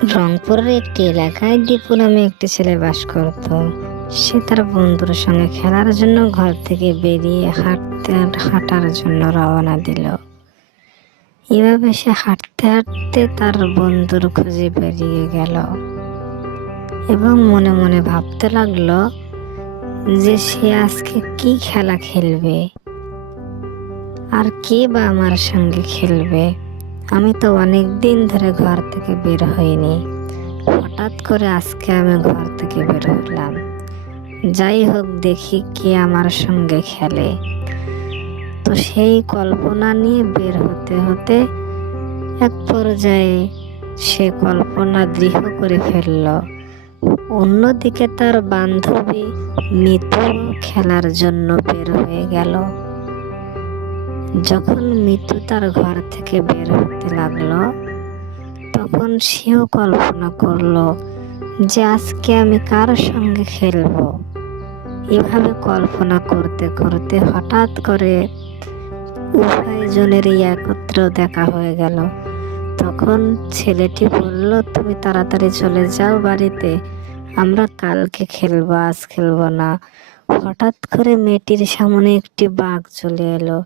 রংপুরের একটি এলাকায় দীপু নামে একটি ছেলে বাস করত। সে তার বন্ধুর সঙ্গে খেলার জন্য ঘর থেকে বেরিয়ে হাঁটতে হাঁটার জন্য রওনা দিল। এভাবে সে হাঁটতে হাঁটতে তার বন্ধুর খুঁজে বেরিয়ে গেল এবং মনে মনে ভাবতে লাগল যে সে আজকে কি খেলা খেলবে? আর কে বা আমার সঙ্গে খেলবে? আমি তো অনেক দিন ধরে ঘর থেকে বের হইনি। হঠাৎ করে আজকে আমি ঘর থেকে বের হলাম যাই হোক, দেখি কে আমার সঙ্গে খেলে। তো সেই কল্পনা নিয়ে বের হতে হতে এক পর্যায়ে সে কল্পনা দৃঢ় করে ফেলল। অন্যদিকে তার বান্ধবী মিতু খেলার জন্য বের হয়ে গেল। যখন মিতু তার ঘর থেকে বের হতে লাগল, তখন সেও কল্পনা করল যে আজকে আমি কার সঙ্গে খেলব। এভাবে কল্পনা করতে করতে হঠাৎ করে উভয়জনেরই একত্র দেখা হয়ে গেল। তখন ছেলেটি বলল, তুমি তাড়াতাড়ি চলে যাও বাড়িতে, আমরা কালকে খেলব, আজ খেলব না। হঠাৎ করে মেয়েটির সামনে একটি বাঘ চলে এলো।